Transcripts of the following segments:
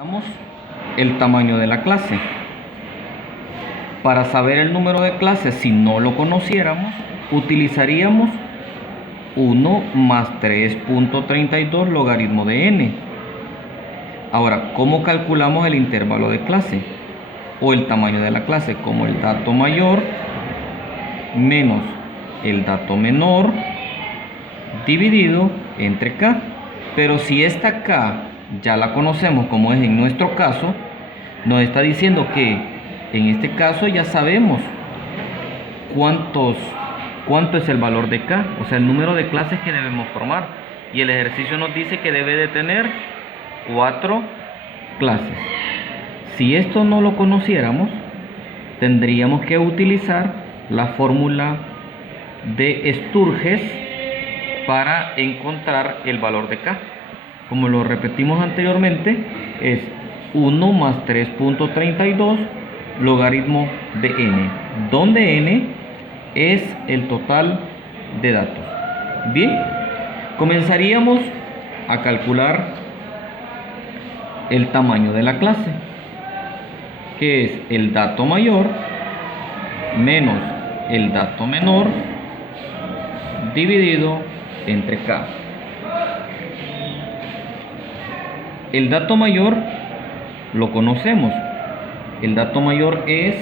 Damos el tamaño de la clase. Para saber el número de clases, si no lo conociéramos, utilizaríamos 1 más 3.32 logaritmo de n. Ahora, ¿cómo calculamos el intervalo de clase? O el tamaño de la clase, como el dato mayor menos el dato menor dividido entre k. Pero si esta k ya la conocemos, como es en nuestro caso, nos está diciendo que en este caso ya sabemos cuánto es el valor de k, o sea, el número de clases que debemos formar. Y el ejercicio nos dice que debe de tener 4 clases. Si esto no lo conociéramos, tendríamos que utilizar la fórmula de Sturges para encontrar el valor de k. Como lo repetimos anteriormente, es 1 más 3.32 logaritmo de n, donde n es el total de datos. Bien, comenzaríamos a calcular el tamaño de la clase, que es el dato mayor menos el dato menor dividido entre k. El dato mayor lo conocemos. El dato mayor es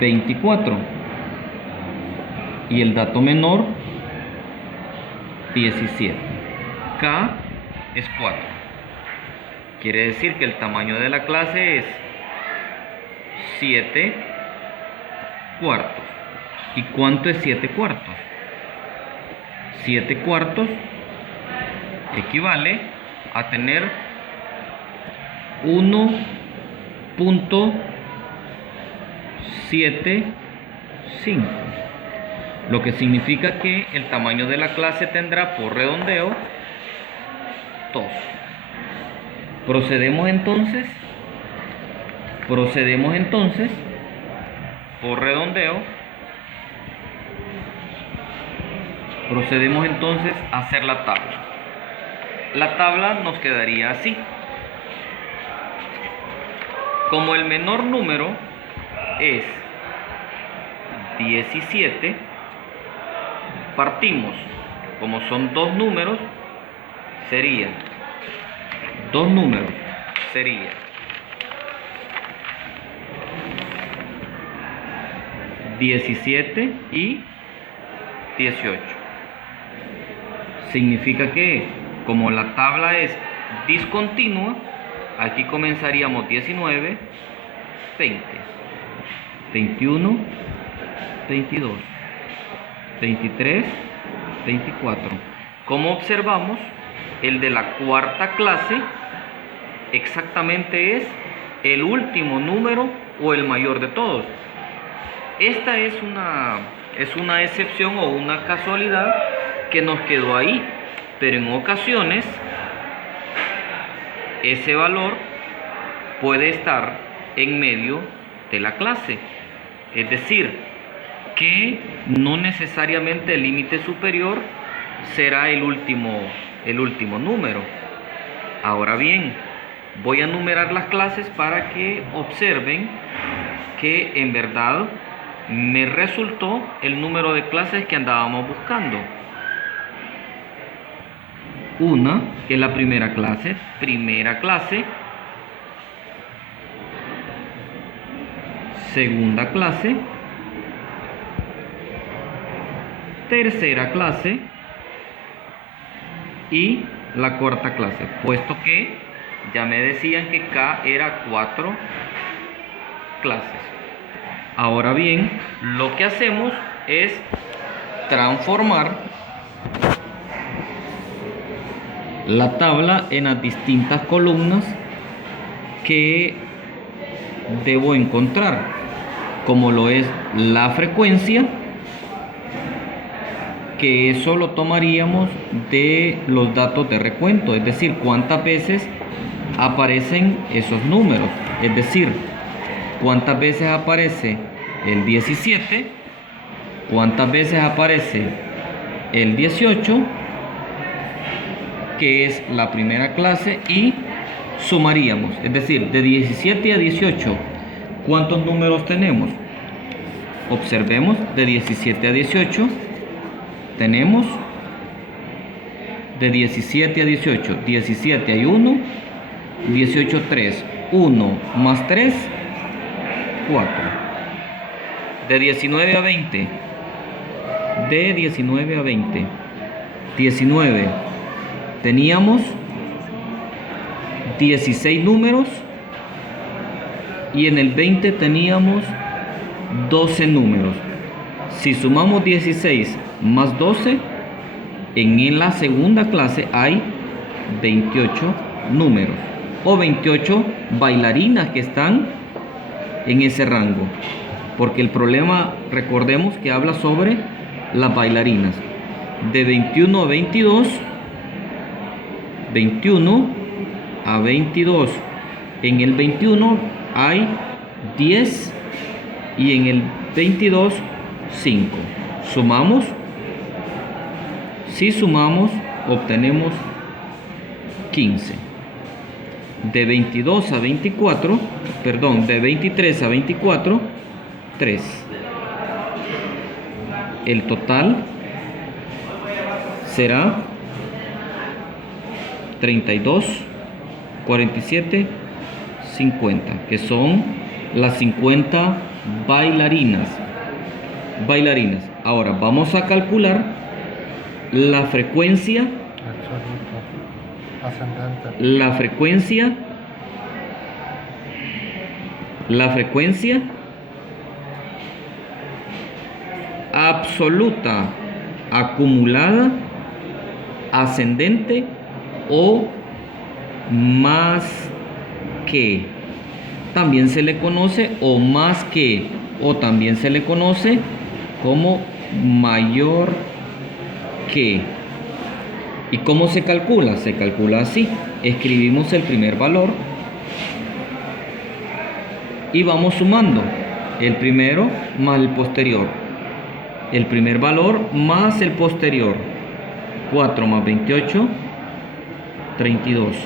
24 y el dato menor 17. K es 4. Quiere decir que el tamaño de la clase es 7 cuartos. ¿Y cuánto es 7 cuartos? 7 cuartos equivale a tener 1.75, lo que significa que el tamaño de la clase tendrá por redondeo 2. Procedemos entonces por redondeo, a hacer la tabla. La tabla nos quedaría así. Como el menor número es 17, partimos. Como son dos números, sería 17 y 18. Significa que como la tabla es discontinua, aquí comenzaríamos 19, 20, 21, 22, 23, 24. Como observamos, el de la cuarta clase exactamente es el último número o el mayor de todos. Esta es una excepción o una casualidad que nos quedó ahí, pero en ocasiones ese valor puede estar en medio de la clase, es decir, que no necesariamente el límite superior será el último número. Ahora bien, voy a numerar las clases para que observen que en verdad me resultó el número de clases que andábamos buscando. Una, que es la primera clase, segunda clase, tercera clase y la cuarta clase, puesto que ya me decían que K era 4 clases. Ahora bien, lo que hacemos es transformar la tabla en las distintas columnas que debo encontrar, como lo es la frecuencia, que eso lo tomaríamos de los datos de recuento, es decir, cuántas veces aparecen esos números, es decir, cuántas veces aparece el 17, cuántas veces aparece el 18, que es la primera clase, y sumaríamos. Es decir, de 17 a 18, ¿cuántos números tenemos? Observemos, de 17 a 18 tenemos, de 17 a 18, 17 hay 1, 18 3, 1 más 3, 4. De 19 a 20, de 19 a 20, 19, teníamos 16 números y en el 20 teníamos 12 números. Si sumamos 16 más 12, en la segunda clase hay 28 números o 28 bailarinas que están en ese rango, porque el problema, recordemos que habla sobre las bailarinas. De 21 a 22, 21 a 22, en el 21 hay 10 y en el 22 5. Sumamos. Si sumamos, obtenemos 15. De 22 a 24, perdón, de 23 a 24, 3. El total será 32, 47, 50, que son las 50 bailarinas. Ahora vamos a calcular la frecuencia absoluta, ascendente. La frecuencia absoluta acumulada, ascendente o más que. También se le conoce o más que, o también se le conoce como mayor que. ¿Y cómo se calcula? Se calcula así. Escribimos el primer valor y vamos sumando el primero más el posterior. El primer valor más el posterior. 4 más 28, 32.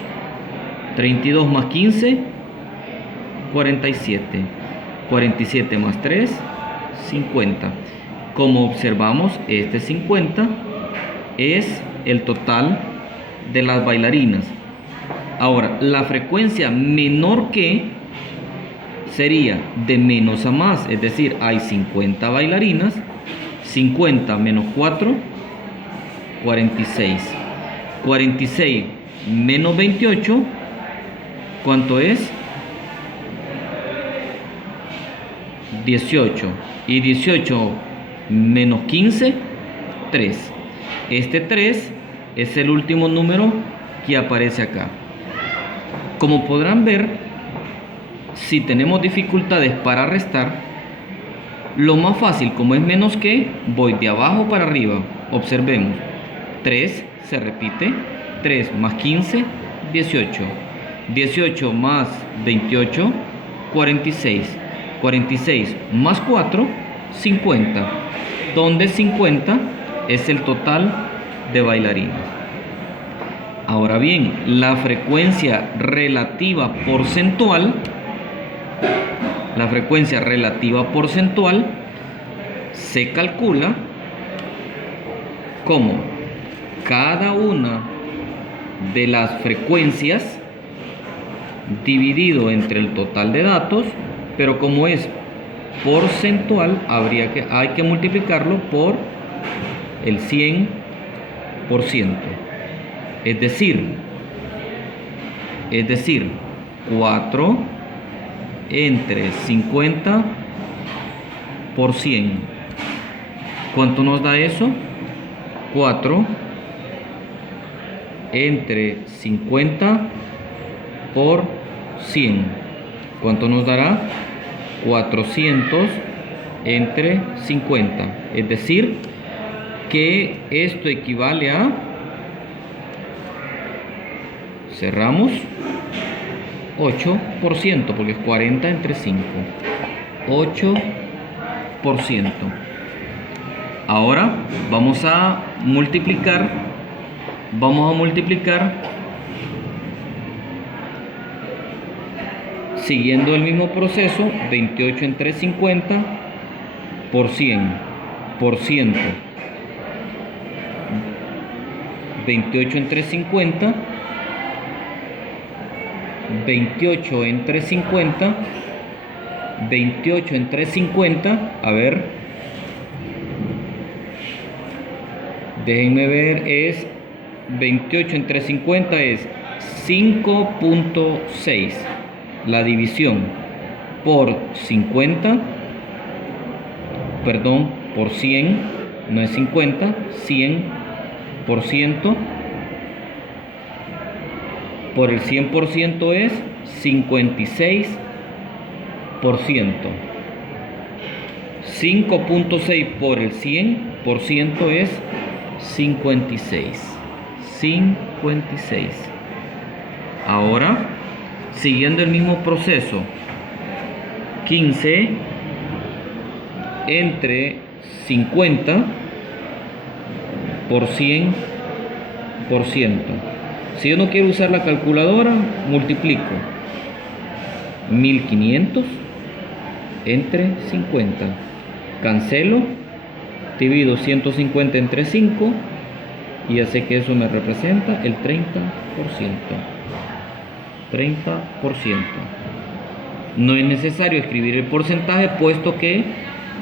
32 más 15, 47. 47 más 3, 50. Como observamos, este 50 es el total de las bailarinas. Ahora, la frecuencia menor que sería de menos a más, es decir, hay 50 bailarinas, 50 menos 4, 46. 46 menos 28, ¿cuánto es? 18. Y 18 menos 15, 3. Este 3 es el último número que aparece acá. Como podrán ver, si tenemos dificultades para restar, lo más fácil, como es menos que, voy de abajo para arriba. Observemos. 3 se repite. 3 más 15, 18. 18 más 28, 46. 46 más 4, 50. Donde 50 es el total de bailarinas. Ahora bien, la frecuencia relativa porcentual, se calcula como cada una de las frecuencias dividido entre el total de datos, pero como es porcentual, hay que multiplicarlo por el 100%. Es decir, 4 entre 50 por 100. ¿Cuánto nos da eso? 4 entre 50 por 100. ¿Cuánto nos dará? 400 entre 50. Es decir, que esto equivale a, cerramos, 8%, porque es 40 entre 5. 8%. Ahora vamos a multiplicar Siguiendo el mismo proceso, 28 entre 50 por 100, por ciento. 28 entre 50, 28 entre 50, 28 entre 50, a ver, déjenme ver, es 28 entre 50 es 5.6, la división por 50, perdón, por 100, no es 50, 100%, por el 100% es 56%. 5.6 por el 100% es 56. Ahora, siguiendo el mismo proceso, 15 entre 50 por 100%. Si yo no quiero usar la calculadora, multiplico 1500 entre 50. Cancelo, divido 150 entre 5 y ya sé que eso me representa el 30%. 30%. No es necesario escribir el porcentaje, puesto que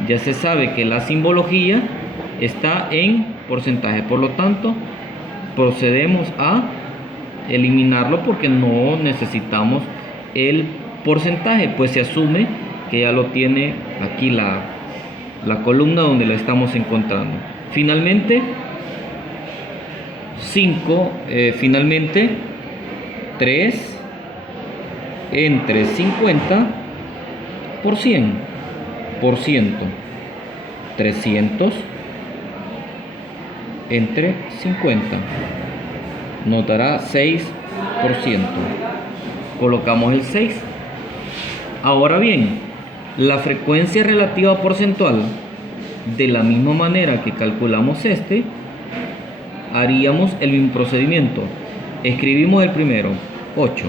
ya se sabe que la simbología está en porcentaje. Por lo tanto, procedemos a eliminarlo porque no necesitamos el porcentaje, pues se asume que ya lo tiene aquí la columna donde la estamos encontrando. Finalmente, 3 entre 50 por 100%. 300 entre 50 nos dará 6%. Colocamos el 6. Ahora bien, la frecuencia relativa porcentual, de la misma manera que calculamos haríamos el mismo procedimiento. Escribimos el primero, 8.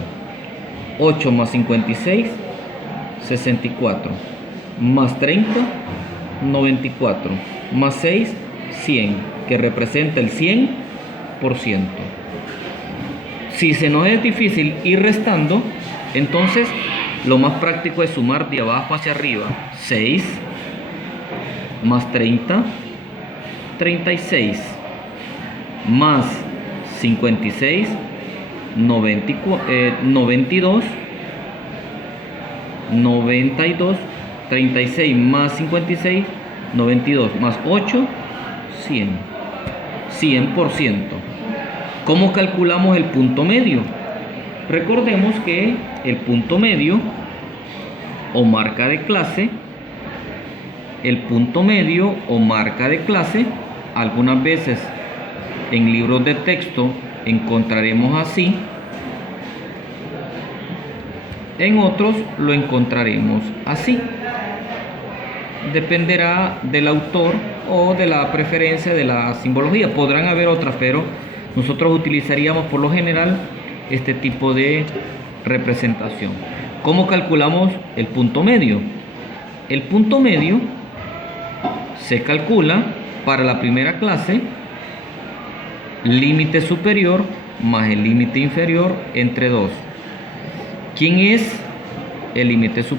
8 más 56, 64. Más 30, 94. Más 6, 100, que representa el 100%. Si se nos es difícil ir restando, entonces lo más práctico es sumar de abajo hacia arriba. 6 más 30, 36. Más 56, 92, 36 más 56, 92, más 8, 100%. ¿Cómo calculamos el punto medio? Recordemos que el punto medio o marca de clase, algunas veces en libros de texto encontraremos así, en otros lo encontraremos así. Dependerá del autor o de la preferencia de la simbología. Podrán haber otras, pero nosotros utilizaríamos por lo general este tipo de representación. ¿Cómo calculamos el punto medio? El punto medio se calcula para la primera clase límite superior más el límite inferior entre 2. ¿Quién es el límite superior?